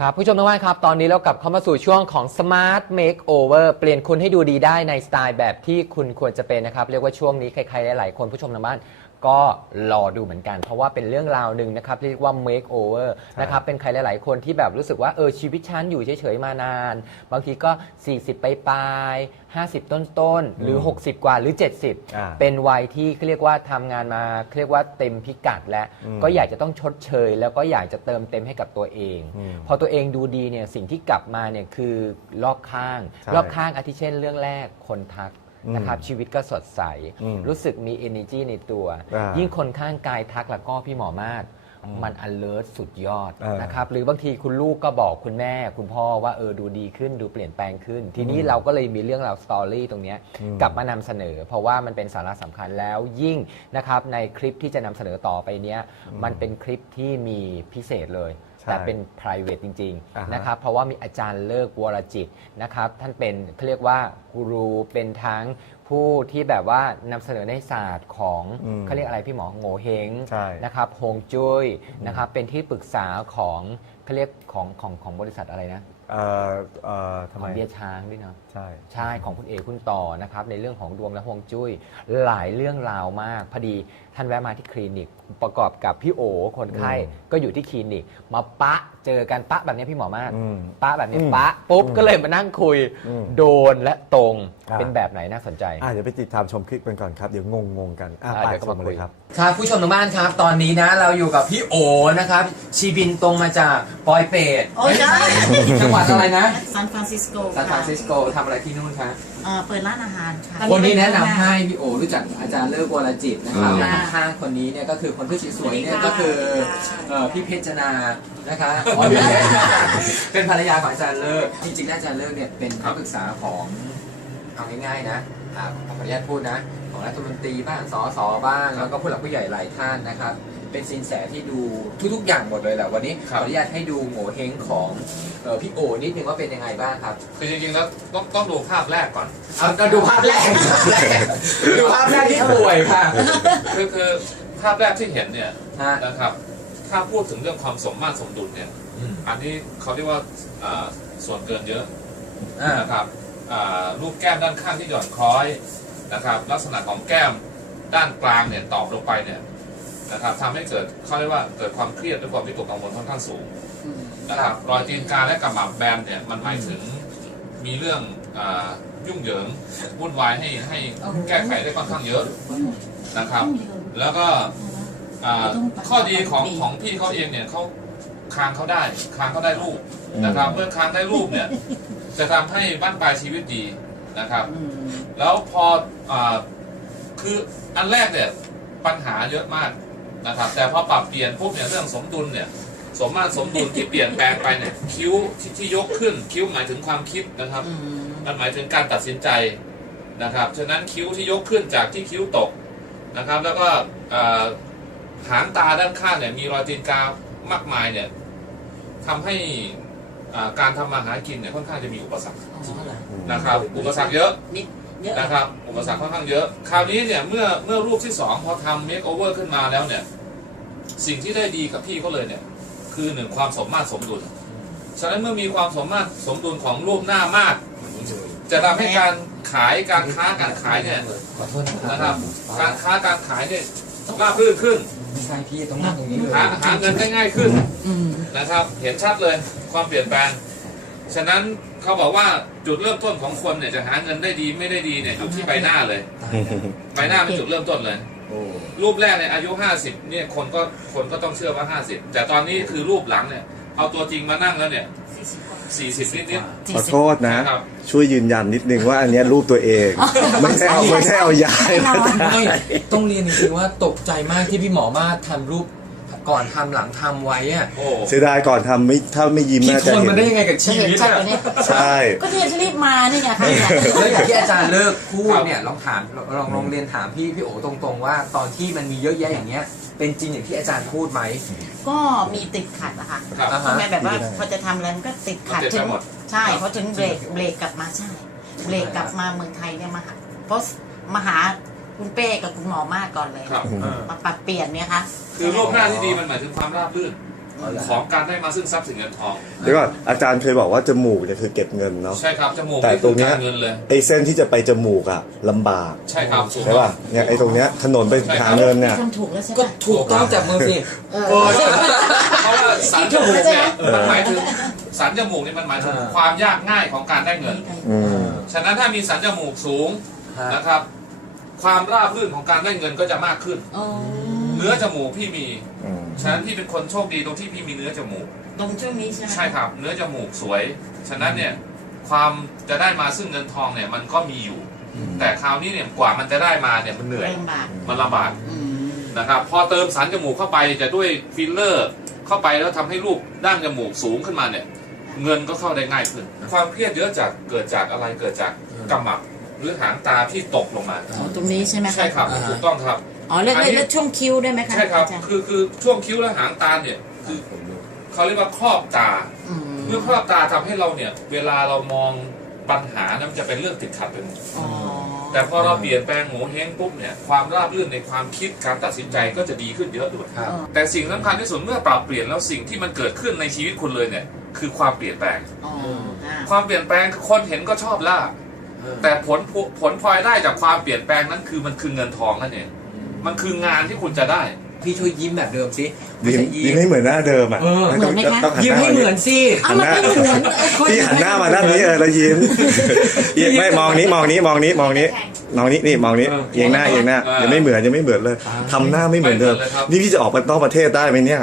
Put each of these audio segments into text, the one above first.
ครับผู้ชมทุกท่านครับ ตอนนี้เรากลับเข้ามาสู่ช่วงของ Smart Makeover เปลี่ยนคุณให้ดูดีได้ในสไตล์แบบที่คุณควรจะเป็นนะครับ เรียกว่าช่วงนี้ใครๆหลายๆคนผู้ชมทางบ้าน ก็รอดูเหมือนกัน เพราะว่าเป็นเรื่องราวหนึ่งนะครับที่เรียกว่า makeover นะครับเป็นใครหลาย ๆ คนที่แบบรู้สึกว่าเออชีวิตฉันอยู่เฉย ๆ มานาน บางทีก็ 40 ไปปลายๆ50 ต้น ๆ หรือ 60 กว่าหรืออ่า70 เป็นวัยที่เขาเรียกว่าทำงานมาเขาเรียกว่าเต็มพิกัดแล้วอืมก็อยากจะต้องชดเชย แล้วก็อยากจะเติมเต็มให้กับตัวเองอืมพอตัวเองดูดีเนี่ยสิ่งที่กลับมาเนี่ยคือรอบข้างใช่รอบข้างอาทิเช่นเรื่องแรกคนทักอืม นะครับชีวิตก็สดใส อืมรู้สึกมี energy ในตัว อ่ายิ่ยิ่งคนข้างกายทักแล้วก็พี่หมอมาศ มัน alert สุดยอดเออนะครับหรือบางทีคุณลูกก็บอกคุณแม่ คุณพ่อว่าเออดูดีขึ้นดูเปลี่ยนแปลงขึ้น ทีนี้เราก็เลยมีเรื่องราวสตอรี่ตรงเนี้ยอืม กลับมานำเสนอ เพราะว่ามันเป็นสาระสำคัญแล้วยิ่งนะครับในคลิปที่จะนำเสนอต่อไปเนี้ยมันเป็นคลิปที่มีพิเศษเลย ใช่แต่เป็น private จริงอ่าฮะ ๆนะครับเพราะว่ามีอาจารย์เลิกวรจิตนะครับท่านเป็นเขาเรียกว่ากูรูเป็นทั้ง ผู้ที่แบบว่านำเสนอในศาสตร์ของอืมเขาเรียกอะไรพี่หมอโง่เฮงใช่ นะครับฮวงจุ้ยนะครับเป็นที่ปรึกษาของเขาเรียกของของของบริษัทอะไรนะ เอ่อเอ่อขทำอไมงเบียร์ช้างด้วยเนาะ ใช่ ใช่ของคุณเอกคุณต่อนะครับในเรื่องของดวงและฮวงจุ้ยหลายเรื่องราวมาก พอดีท่านแวะมาที่คลินิกประกอบกับพี่โอคนไข้อืมก็อยู่ที่คลินิก มาปะเจอกันปะแบบนี้พี่หมอมากอืมปะแบบนี้อืมปะปุ๊บอืมก็เลยมานั่งคุย อืมโดนและตรงอ่า เป็นแบบไหนน่าสนใจ อะเดี๋ยวไปติดตามชมคลิปกันก่อนครับ เดี๋ยวงงงๆกันอะอ่าไปเดี๋ยวก็ชมามกันคุเลยย ครับ ครับผู้ชมทางบ้านครับ ตอนนี้นะ เราอยู่กับพี่โอนะครับ ชีบินตรงมาจากปอยเปตโอ้ยใช่ จังหวัดอะไรนะซานฟรานซิสโกซานฟรานซิสโกทำอะไรที่นู่นคะเอ่อเปิดร้านอาหารค่ะคนนี้แนะนำให้พี่โอรู้จักอาจารย์เลิกวรจิตนะครับอืมและข้างๆคนนี้เนี่ยก็คือคนที่สวยๆเนี่ยก็คือเอ่อพี่เพชรนานะคะอ๋อเป็นภรรยาของอาจารย์เลิกจริงๆแล้วอาจารย์เลิกเนี่ยเป็นที่ปรึกษาของเอาง่ายๆนะอ่าขออนุญาตพูดนะของ รัฐมนตรีบ้างสสบ้าง แล้วก็ผู้หลักผู้ใหญ่หลายท่านนะครับ เป็นสินแสที่ดูทุกๆอย่างหมดเลยแหละวันนี้ขครัอบอนุญาตให้ดูโง่เฮงของเอ่อพี่โอนิดนึงว่าเป็นยังไงบ้างครับคือจริงๆแล้วต้องต้องดูภาพแรกก่อน เอาเราดูภาพแรกภาพแรกดูภาพแรกที่ป่วยค่ะคือคือภาพแรกที่เห็นเนี่ยฮะนะครับ ถ้าพูดถึงเรื่องความสมมาตรสมดุลเนี่ยอันนี้เขาเรียกว่าอ่าส่วนเกินเยอะอ่านะครับอ่ารูปแก้มด้านข้างที่หย่อนคล้อย นะครับ ลักษณะของแก้มด้านกลางเนี่ยตอบลงไปเนี่ยนะครับทำให้เกิดเขาเรียกว่าเกิดความเครียดและความวิตกกังวลค่อนข้างสูงนะครับรอยตีนกาและกระหม่ำแบนเนี่ยมันหมายถึงมีเรื่องอายุ่งเหยิงวุ่นวายให้ให้แก้ไขได้ค่อนข้างเยอะนะครับ แล้วก็อ่าข้อดีของของพี่เขาเองเนี่ยเขาคางเขาได้คางเขาได้รูปนะครับเมื่อคางได้รูปเนี่ยจะทำให้บ้านปลายชีวิตดี นะครับ แล้วพออาคืออันแรกเนี่ยปัญหาเยอะมากนะครับ แต่พอปรับเปลี่ยนปุ๊บเนี่ยเรื่องสมดุลเนี่ย สมมาตรสมดุลที่เปลี่ยนแปลงไปเนี่ยคิ้วที่ที่ยกขึ้นคิ้วหมายถึงความคิดนะครับมันหมายถึงการตัดสินใจนะครับ ฉะนั้นคิ้วที่ยกขึ้นจากที่คิ้วตกนะครับ แล้วก็เอ่อหางตาด้านข้างเนี่ยมีรอยตีนกามากมายเนี่ยทำให้อ่า การทำมาหากินเนี่ยค่อนข้างจะมีอุปสรรคนะครับ อุปสรรคเยอะนิดเยอะนะครับ อุปสรรคค่อนข้างเยอะ คราวนี้เนี่ยเมื่อเมื่อรูปที่สองพอทำเมคโอเวอร์ขึ้นมาแล้วเนี่ย สิ่งที่ได้ดีกับพี่เขาเลยเนี่ย คือหนึ่งความสมมาตรสมดุล ฉะนั้นเมื่อมีความสมมาตรสมดุลของรูปหน้ามาก จะทำให้การขายการค้าการขายเนี่ยขอโทษนะคนะครัรับบการค้าการขายเนี่ยราบรื่นขึ้น ไม่ใช่พี่ต้องนั่งตรงนี้เลยหาหาเงินได้ง่ายขึ้นนะครับ เห็นชัดเลยความเปลี่ยนแปลง ฉะนั้นเขาบอกว่าจุดเริ่มต้นของคนเนี่ยจะหาเงินได้ดีไม่ได้ดีเนี่ยอยู่ที่ใบหน้าเลย ใบหน้าเป็นจุดเริ่มต้นเลยรูปแรกเนี่ยอายุ50เนี่ยคนก็คนก็ต้องเชื่อว่า50แต่ตอนนี้คือรูปหลังเนี่ย เอาตัวจริงมานั่งแล้วเนี่ย40นิดขอโทษๆนะนะ ครับช่วยยืนยันนิดนึงว่าอันเนี้ยรูปตัวเอง ไม่ใช่เอาไม่ใช่เอายายมาไม่ต้องเรียนจริงๆว่าตกใจมากที่พี่หมอมาทำรูปก่อนทำหลังทำไว้อะโอ้ เสียดายก่อนทำไม่ถ้าไม่ยิ้มพี่น่าทจะนเห็มันนได้ยังไงกับชีเห็นวิตชัดอะกว่านี้ใช่ก็เนี่ยฉันรีบมานี่ไงค่ะเนี่ยแล้วอย่างที่อาจารย์เลิกพูดเนี่ยลองถามลองลองเรียนถามพี่พี่โอตรงๆว่า ตอนที่มันมีเยอะแยะอย่างเงี้ย เป็นจริงอย่างที่อาจารย์พูดไหม ก็มีติดขัดอะค่ะครับอ่าฮะทำไมแบบว่าพอจะทำอะไรมันก็ติดขัดมันติดถึไปงหมด ใช่ครับเพราะถึงเบรกเบรกกลับมาใช่เบรกกลับมาเมืองไทยเนี่ยมาหาเพราะมาหาคุณเป้กับคุณหมอมากก่อนเลย ครับมาปรับเปลี่ยนเนี่ยค่ะ คือรูปหน้าที่ดีมันหมายถึงความราบรื่น ของการได้มาซึ่งทรัพย์สินเงินทองเดี๋ยวก่อนอาจารย์เคยบอกว่าจมูกเนี่ยคือเก็บเงินเนาะใช่ครับจมูกแต่นี่ตรคืงอเนี้ยการเงินเลยไอ้เส้นที่จะไปจมูกอะลำบากใช่ครับใช่ป่ะเนี่ยไอ้ตรงเนี้ยถนนไปหาเงินเนี่ยทำถูกแล้วใช่ก็ปะถูกต้องจับมือสิเออเพราะว่าสันจมูกเนี่ยเออมันหมายถึงสันจมูกเนี่ยมันหมายถึงเออความยากง่ายของการได้เงินอืมฉะนั้นถ้ามีสันจมูกสูงนะครับ ความราบรื่นของการได้เงินก็จะมากขึ้นอ๋อ เนื้อจมูกพี่มี อืมฉะนั้นพี่เป็นคนโชคดีตรงที่พี่มีเนื้อจมูก ตรงช่วงนี้ใช่ไหมใช่ครับ เนื้อจมูกสวย ฉะนั้นเนี่ยความจะได้มาซึ่งเงินทองเนี่ยมันก็มีอยู่ แต่คราวนี้เนี่ยกว่ามันจะได้มาเนี่ยมันเหนื่อย ลำบากมันลำบากอืมนะครับ พอเติมสันจมูกเข้าไปจะด้วยฟิลเลอร์ เข้าไปแล้วทำให้รูปด้านจมูกสูงขึ้นมาเนี่ย เงินก็เข้าได้ง่ายขึ้น ความเครียดเยอะจากเกิดจากอะไรเกิดจากกำมับหรือหางตาที่ตกลงมา อ๋อตรงนี้ใช่ไหมะ ใช่ครับอ่าฮะถูกต้องครับ อ๋อแล้วอันนี้แล้วช่วงคิ้วได้ไหมคะใช่ครับอาจารย์คือคือช่วงคิ้วและหางตาเนี่ย คือเขาเรียกว่าครอบตาอืมเมื่อครอบตาทำให้เราเนี่ย เวลาเรามองปัญหานั้นมันจะเป็นเรื่องติดขัดไปหมดอ๋อแต่พอเราเปลี่ยนแปลงโหเฮงปุ๊บเนี่ยความราบรื่นในความคิดการตัดสินใจก็จะดีขึ้นเยอะด้วยครับแต่สิ่งสำคัญที่สุดเมื่อปรับเปลี่ยนแล้วสิ่งที่มันเกิดขึ้นในชีวิตคุณเลยเนี่ย คือความเปลี่ยนแปลงอ๋ออ่าความเปลี่ยนแปลงคนเห็นก็ชอบล่าแต่ผลผลผลพลอยได้จากความเปลี่ยนแปลงนั้นคือมันคือเงินทองนั่นเอง มันคืองานที่คุณจะได้ พี่ช่วยยิ้มแบบเดิมสิ ยิ้มใช่ยิ้มให้เหมือนหน้าเดิมอะเออ ต้องต้องหันยิ้มหน้าให้มาเหมือนสิอ้าวมันไม่เหมือนพี่หันหน้ามาด้านนี้เออแล้วยิ้มไม่มองนี้มองนี้มองนี้มองนี้มองนี้นี่มองนี้เออเอียงหน้าเอียงหน้าเออยังไม่เหมือนยังไม่เหมือนเลยทำหน้าไม่เหมือนเดิม ไม่เหมือนเลยครับ นี่พี่จะออกไปนอกประเทศได้ไหมเนี่ย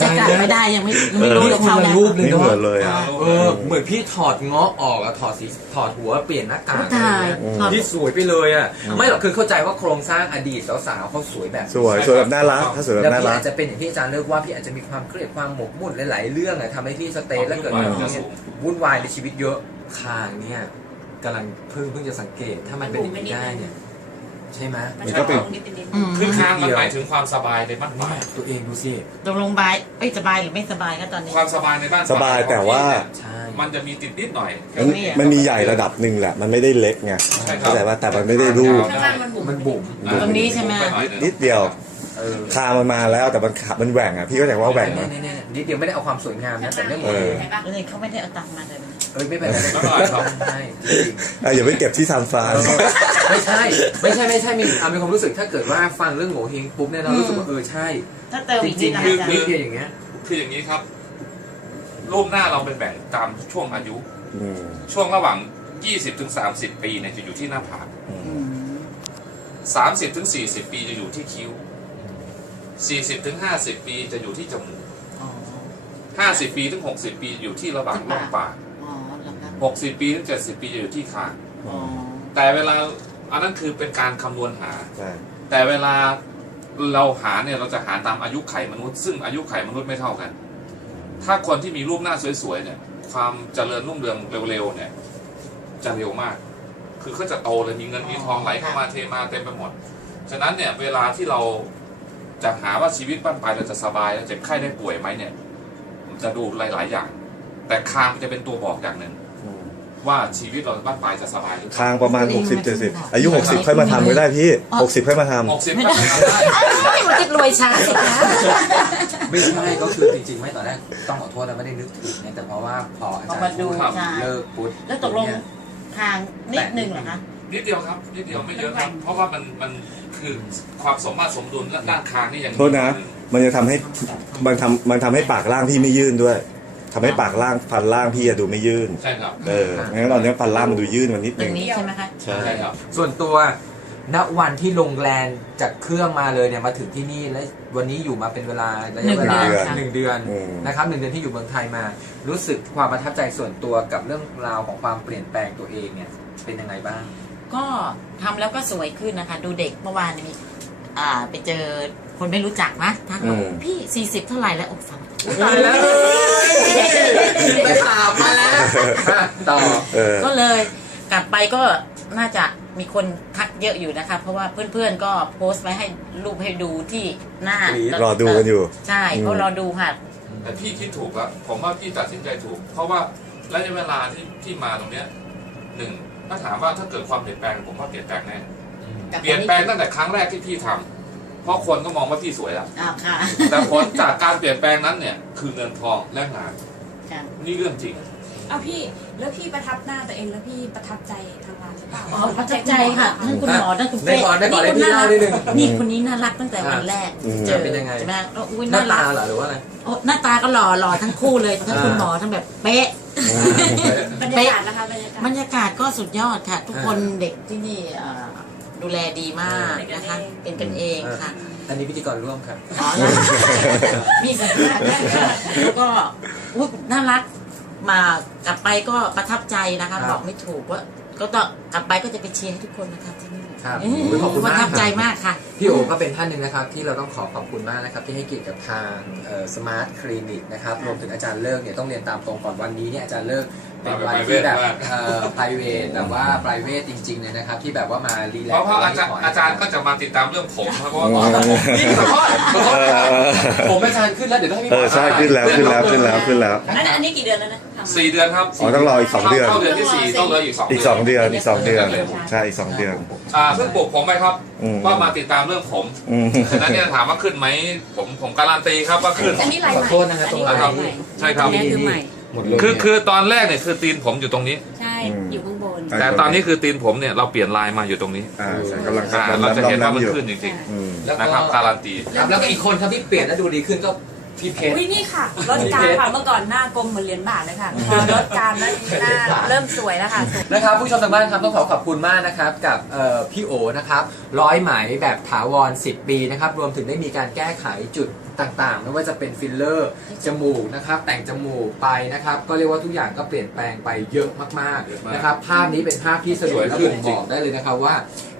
จะจ่ายไม่ได้ยังไม่ยังไม่รู้เออจะเข้าได้รูปเลยไม่เหมือนเลยอะ เออเหมือนพี่ถอดเงาะออกอะถอดสีถอดหัวเปลี่ยนหน้ากากตายอืมถอดนี่สวยไปเลยอะไม่หรอกคือเข้าใจว่าโครงสร้างอดีตสาวๆเขาสวยแบบสวยสวยแบบน่ารักถ้าสวยแบแล้วบน่าพี่รัก อาจจะเป็นอย่างที่อาจารย์เลิกว่าพี่อาจจะมีความเครียดความหมกมุ่นหลายๆเรื่องอะทำให้พี่สเตทและเกิดความความยุ่งวายวุ่นวายในชีวิตเยอะคางเนี่ยกำลังเพิ่งเพิ่งจะสังเกตถ้ามันเป็นอย่างนี้ได้เนี่ย ใช่ไหมมันก็เป็นอืมคือคางมันหมายถึงความสบายในบ้านปนี่ลายตัวเองดูสิตกลงบายเอ้ยสบายหรือไม่สบายก็ตอนนี้ ความสบายในบ้านปลสบายแต่ว่า ใช่ มันจะมีติดนิดหน่อย มันมันมีใหญ่ระดับหนึ่งแหละ มันไม่ได้เล็กไงใช่ครับ เข้าใจว่าแต่มันไม่ได้รูป ข้างล่างมันมันบุ๋ม ตรงนี้ใช่ไหม นิดเดียว เออคามันมาแล้วแต่มันขามันแหว่งอะพี่ก็ใจว่าแหว่งเนี่นะยเนี่ยนิดเดียวไม่ได้เอาความสวยงามนะแต่เรื่องเออแล้วเลยเขาไม่ได้เอาตังค์มาเลยนะเอ้ยไม่เป็นไรไม่เป็นไรครับใช่จริงอะอย่าไปเก็บที่ซานฟาน ไม่ใช่ ไม่ใช่ไม่ใช่มีอะมีความรู้สึกถ้าเกิดว่าฟังเรื่องโง่เฮงปุ๊บเนี่ยเรารู้สึกว่าเออใช่ ถ้าเติมจอีกรินิงดๆนะคืออาจารนิดเดียวอย่างเงี้ยคืออย่างนี้ครับรูปหน้าเราเป็นแบ่งตามช่วงอายุ อืมช่วงระหว่าง 20ถึง30 ปีเนี่ยจะอยู่ที่หน้าผากอืมอืม30ถึง40 ปีจะอยู่ที่คิ้ว 40ถึง50 ปีจะอยู่ที่จมูก อ๋อ50 ปีถึง 60 ปีอยู่ที่ระหว่างร่องปาก อ๋อเหรอครับ60 ปีถึง 70 ปีจะอยู่ที่คาง อ๋อแต่เวลาอันนั้นคือเป็นการคำนวณหา ใช่แต่เวลาเราหาเนี่ยเราจะหาตามอายุไขมนุษย์ ซึ่งอายุไขมนุษย์ไม่เท่ากัน ถ้าคนที่มีรูปหน้าสวยๆเนี่ย ความเจริญรุ่งเรืองเร็วๆเนี่ย จะเร็วมาก คือเขาจะโตเลยมีเงินมีทองไหลเข้ามาเทมาเต็มไปหมด ฉะนั้นเนี่ยเวลาที่เรา จะหาว่าชีวิตบ้านปลายเราจะสบายเจ็บไข้ได้ป่วยไหมเนี่ยมันจะดูหลาย ๆ อย่าง แต่คางมันจะเป็นตัวบอกอย่างหนึ่งอืมว่าชีวิตเราบ้านปลายจะสบายหรือเปล่าคางประมาณ 60 70 อายุ 60 ค่อยมาทำก็ได้พี่ 60 ค่อยมาทำหกสิบก็ทำได้เอ้ยมันจะรวยช้าสิคะไม่ใช่ก็คือจริง ๆ ไม่ตอนแรกต้องขอโทษนะไม่ได้นึกถึงเนี่ยแต่เพราะว่าพออาพอจารมาย์ดูพูดใช่เลิกปุ๊บแล้วตกลงเนี่ยทางนิดนึงเหรอคะนิดเดียวครับนิดเดียวไม่เยอะครับ เพราะว่ามันมัน คือความสมมาตรสมดุลและด้านคางนี่ยังโทษนะ มันจะทำให้มันทำมันทำให้ปากล่างพี่ไม่ยื่นด้วยทำให้ปากล่างฟันล่างพี่อะดูไม่ยื่น ใช่ครับเอองั้นตอนนี้ฟันล่างมันดูยื่นมานิดตรนึงงนี้ใช่ไหมคะ ใช่ ใช่ครับ ส่วนตัวณวันที่ลงแลนด์จากเครื่องมาเลยเนี่ยมาถึงที่นี่และวันนี้อยู่มาเป็นเวลาระยะเวลาหนึ่งเดือนหนึ่งเดือนอืม นะครับหนึ่งเดือนที่อยู่เมืองไทยมา รู้สึกความประทับใจส่วนตัวกับเรื่องราวของความเปลี่ยนแปลงตัวเองเนี่ยเป็นยังไงบ้าง ก็ทำแล้วก็สวยขึ้นนะคะ ดูเด็กเมื่อวานมีอ่าไปเจอคนไม่รู้จักนะทักมาอืมพี่40เท่าไหร่แล้วอกฟังตายแล้วไปถามมาแล้วต่อเออก็เลยกลับไปก็น่าจะมีคนทักเยอะอยู่นะคะ เพราะว่าเพื่อนๆก็โพสต์ไว้ให้รูปให้ดูที่หน้ารอดูกันอยู่ ใช่เขารอดูค่ะ แต่พี่คิดถูกแล้วผมว่าพี่ตัดสินใจถูก เพราะว่าระยะเวลาที่ที่มาตรงเนี้ยหนึ่ง ถ้าถามว่าถ้าเกิดความเปลี่ยนแปลงผมว่าเปลี่ยนแปลงแน่เปลี่ยนแปลงตั้งแต่ครั้งแรกที่พี่ทำเพราะคนก็มองว่าพี่สวยแล้วอ่าค่ะแต่ผลจากการเปลี่ยนแปลงนั้นเนี่ย คือเงินทองและงานค่ะนี่เรื่องจริงเอาพี่แล้วพี่ประทับหน้าตัวเองแล้วพี่ประทับใจทางร้านหรือเปล่าอ๋อประทับใจค่ะนั่นคุณหมอนั่นคุณได้เป้ก่อนได้ก่อนนี่ให้พี่เล่านิดนึงนี่คนนี้น่ารักตั้งแต่วันแรกอืมเจอเป็นยังไงใช่ไหมแล้วอุ้ยหน้าน่ารัตากเหรอหรือว่าอะไรโอ้หน้าตาก็หล่อหล่อทั้งคู่เลยทั้งคุณหมอทั้งแบบเป๊ะบรรยากาศนะคะ บรรยากาศบรรยากาศก็สุดยอดค่ะ ทุกคนเด็กที่นี่เอ่อดูแลดีมากนะคะ เป็นกันเองค่ะ อันนี้พิธีกรร่วมครับ อ๋อมีสัญญาณแล้วก็อุ๊ยน่ารัก มากลับไปก็ประทับใจนะคะ ครับ บอกไม่ถูกว่า ก็ต้องกลับไปก็จะไปเชียร์ให้ทุกคนนะคะที่นี่ ครับเอ้ยโอ้ยขอบคุณปมากระทับใจครับ มากค่ะ พี่โอก็เป็นท่านหนึ่งนะครับ ที่เราต้องขอขอบคุณมากนะครับ ที่ให้เกียรติกับทางสมาร์ทคลินิกนะครับรวมถึงอาจารย์เลิกเนี่ยต้องเรียนตามตรงก่อนวันนี้เนี่ยอาจารย์เลิกเป็นวันที่แบบ private เอ่อ private แบบว่า private จริงๆเลยนะครับ ที่แบบว่ามารีแลเพกราะซ์เพราะอาจารย์อาจารย์ก็จะมาติดตามเรื่องผมครับเพราะว่าหมอนี่ขอโทษขอโทษเออผมอาจารย์ขึ้นแล้วเดี๋ยวต้องให้พี่หเอมอใช่ขึ้นแล้วขึ้นแล้วขึ้นแล้วขึ้นแล้ว อันนี้อันนี้กี่เดือนแล้วนะทำ สี่เดือนครับอ๋อต้องรออีกสองเดือน เข้าเดือนที่สี่ต้องเหลยอีกสองอีกสองเดือนอีกสองเดือนใช่อีกสองเดือน อ่าซึ่งปลุกผมไปครับอืม ว่ามาติดตามเรื่องผมอืม ฉะนั้นเนี่ยถามว่าขึ้นไหมผมผมการันตีครับว่าขึ้น อันนี้ลายขอใหม่โทษนะฮะตรงอัไหนลายใหม่ใช่ครับ อันนี้คือใหม่ หมดเลยคือเนี่ยคือตอนแรกเนี่ยคือตีนผมอยู่ตรงนี้ ใช่ อืม อยู่ข้างบนใช่แต่ตอนนี้คือตีนผมเนี่ยเราเปลี่ยนลายมาอยู่ตรงนี้อ่าใช่กำลังอ่ากำลัเรางจะเห็นว่ามันอยู่ขึ้นจริงอืมแล้วๆก็นะครับการันตี ครับแล้วก็อีกคนครับที่เปลี่ยนแล้วดูดีขึ้นก็ พี่เพชร อุ้ยนี่ค่ะลดการค่ะเมื่อก่อนหน้ากลมเหมือนเหรียญบาทเลยค่ะพอลดการแล้วหน้าเริ่มสวยแล้วค่ะสวยนะครับผู้ชมทางบ้านครับต้องขอขอบคุณมากนะครับกับเอ่อพี่โอนะครับร้อยไหมแบบถาวร 10 ปีนะครับรวมถึงได้มีการแก้ไขจุดต่างๆไม่ว่าจะเป็นฟิลเลอร์จมูกนะครับแต่งจมูกไปนะครับก็เรียกว่าทุกอย่างก็เปลี่ยนแปลงไปเยอะมากเยอะๆมากนะครับภาพนี้เป็นภาพที่สะดวกและสวยขึ้นบ่งจริบง อกได้เลยนะครับว่า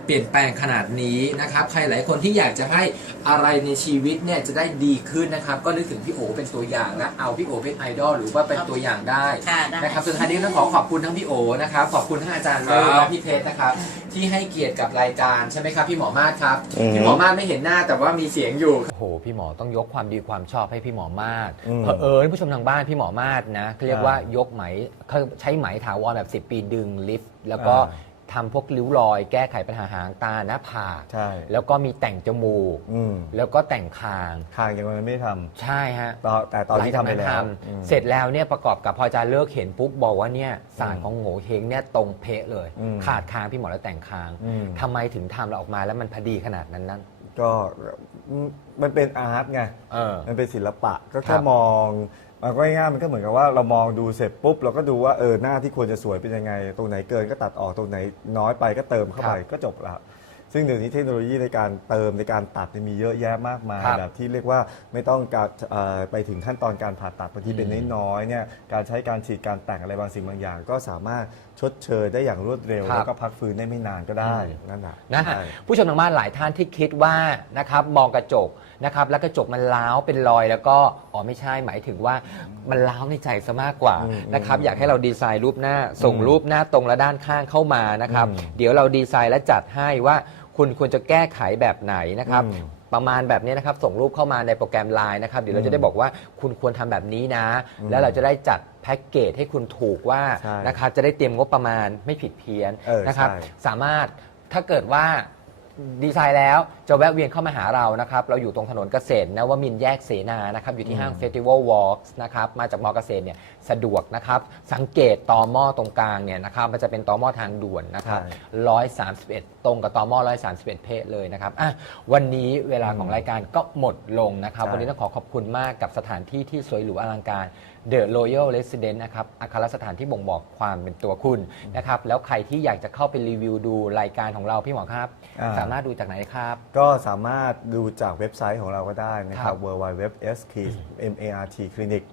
เปลี่ยนแปลงขนาดนี้นะครับ ใครหลายคนที่อยากจะให้อะไรในชีวิตเนี่ยจะได้ดีขึ้นนะครับ ก็นึกถึงพี่โอเป็นตัวอย่างและเอาพี่โอเป็นไอดอลหรือว่าเป็นตัวอย่างได้ค่ะได้ นะครับสุดท้ายนี้ต้องขอขอบคุณทั้งพี่โอนะครับขอบคุณทั้งอาจารย์เลิศครัและบพี่เพชรนะครับ ที่ให้เกียรติกับรายการใช่ไหมครับพี่หมอมาศครับอืมพี่หมอมาศไม่เห็นหน้าแต่ว่ามีเสียงอยู่ โอ้โห พี่หมอต้องยกความดีความชอบให้พี่หมอมาศอืมเผอิญผู้ชมทางบ้านพี่หมอมาศนะเขาเรียกว่ายกไหมเขาใช้ไหมถาวรแบบ 10 ปีดึงลิฟต์ แล้วก็อ่า ทำพวกริ้วรอย แก้ไขปัญหาหางตาหน้าผากใช่ แล้วก็มีแต่งจมูก อืมแล้วก็แต่งคาง ทางยังไม่ได้ทใช่ฮะำตอนแต่ตอนนี้ทำไปแล้วหงจากนั้นทำเสร็จแล้วเนี่ยประกอบกับพออาจารย์เลิกเห็นปุ๊บบอกว่าเนี่ยสารของโง่เฮงเนี่ยตรงเพะเลย อืมขาดคางพี่หมอแล้วแต่งคางอืม ทำไมถึงทำเราออกมาแล้วมันพอดีขนาดนั้นนั่นก็อืมมันเป็นอาร์ตไง เออ มันเป็นศิลปะก็ครัแค่บมอง มันก็ง่ายๆมันก็เหมือนกับว่าเรามองดูเสร็จปุ๊บเราก็ดูว่าเออหน้าที่ควรจะสวยเป็นยังไง ตรงไหนเกินก็ตัดออกตรงไหนน้อยไปก็เติมเข้าไปก็จบละซึ่งเดี๋ยวนี้เทคโนโลยีในการเติมในการตัดเนี่ยมีเยอะแยะมากมายครับแบบที่เรียกว่าไม่ต้องการเอ่อไปถึงขั้นตอนการผ่าตัดบางทีเป็นน้อยๆเนี่ยการใช้การฉีดการแต่งอะไรบางสิ่งบางอย่าง ก็สามารถ ชดเชยได้อย่างรวดเร็ว ครับแล้วก็พักฟื้นได้ไม่นานก็ได้นั่นแหละนะฮะใช่ ผู้ชมทางบ้านหลายท่านที่คิดว่านะครับมองกระจกนะครับแล้วกระจกมันล้าวเป็นรอยแล้วก็อ๋อไม่ใช่หมายถึงว่ามันล้าวในใจซะมากกว่าอืมนะครับอืมอยากให้เราดีไซน์รูปหน้า ส่งรูปหน้าตรงและด้านข้างเข้ามานะครับ อืมเดี๋ยวเราดีไซน์และจัดให้ว่าคุณควรจะแก้ไขแบบไหนนะครับ อืม ประมาณแบบนี้นะครับ ส่งรูปเข้ามาในโปรแกรมไลน์นะครับ เดี๋ยวเราจะได้บอกว่าคุณควรทำแบบนี้นะ แล้วเราจะได้จัดแพ็กเกจให้คุณถูกว่าใช่นะครับจะได้เตรียมงบประมาณไม่ผิดเพี้ยนเออนะครับใช่ สามารถถ้าเกิดว่า ดีไซน์แล้วจะแวะเวียนเข้ามาหาเรานะครับ เราอยู่ตรงถนนเกษตรนวมินทร์แยกเสนานะครับ อยู่ที่ห้าง Festival Walks นะครับ มาจากมอเกษตรเนี่ยสะดวกนะครับ สังเกตตอหม้อตรงกลางเนี่ยนะครับ มันจะเป็นตอหม้อทางด่วนนะครับ131 ตรงกับตอหม้อ131 เพศเลยนะครับอะวันนี้เวลาของรายการก็หมดลงนะครับ ใช่ วันนี้ต้องขอขอบคุณมากกับสถานที่ที่สวยหรูอลังการ The Royal Residence นะครับอาคารสถานที่บ่งบอกความเป็นตัวคุณนะครับแล้วใครที่อยากจะเข้าไปรีวิวดูรายการของเราพี่หมอครับ อ่า สามารถดูจากไหนครับ ก็สามารถดูจากเว็บไซต์ของเราก็ได้นะคครัรับบ w w w s m a r t clinic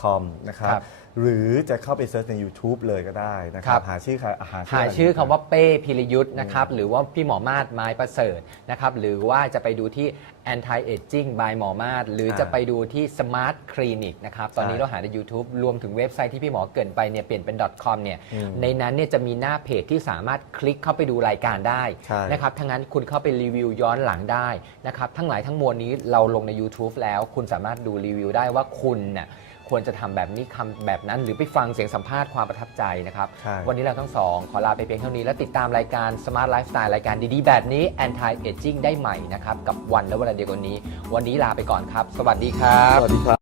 com นะครับครับหรือจะเข้าไปเซิร์ชใน YouTube เลยก็ได้นะคครัรับบหาชื่อใครหาหาชื่อคำว่าเป้พิรยุทธ์นะครับ หรือว่าพี่หมอมาศไม้ประเสริฐนะครับ หรือว่าจะไปดูที่ anti aging by หมอมาศหรือจะไปดูที่ smart clinic นะครับ ตอนนี้เราหาใน YouTube รวมถึงเว็บไซต์ที่พี่หมอเกรินไปเนี่ยเปลี่ยนเป็น .com เนี่ย ในนั้นเนี่ยจะมีหน้าเพจที่สามารถคลิกเข้าไปดูรายการได้ใช่นะครับทั้งนั้นคุณเข้าไปรีวิวย้อนหลังได้นะครับ ทั้งหลายทั้งมวลนี้เราลงใน YouTube แล้ว คุณสามารถดูรีวิวได้ว่าคุณน่ะ ควรจะทำแบบนี้คำแบบนั้น หรือไปฟังเสียงสัมภาษณ์ความประทับใจนะครับ ใช่ วันนี้เราทั้งสอง ขอลาไปเพียงเท่านี้ แล้วติดตามรายการ Smart Lifestyle รายการดีๆ แบบนี้ Anti Aging ได้ใหม่นะครับ กับวันและเวลาเดียวกันนี้ วันนี้ลาไปก่อนครับ สวัสดีครับ สวัสดีครับ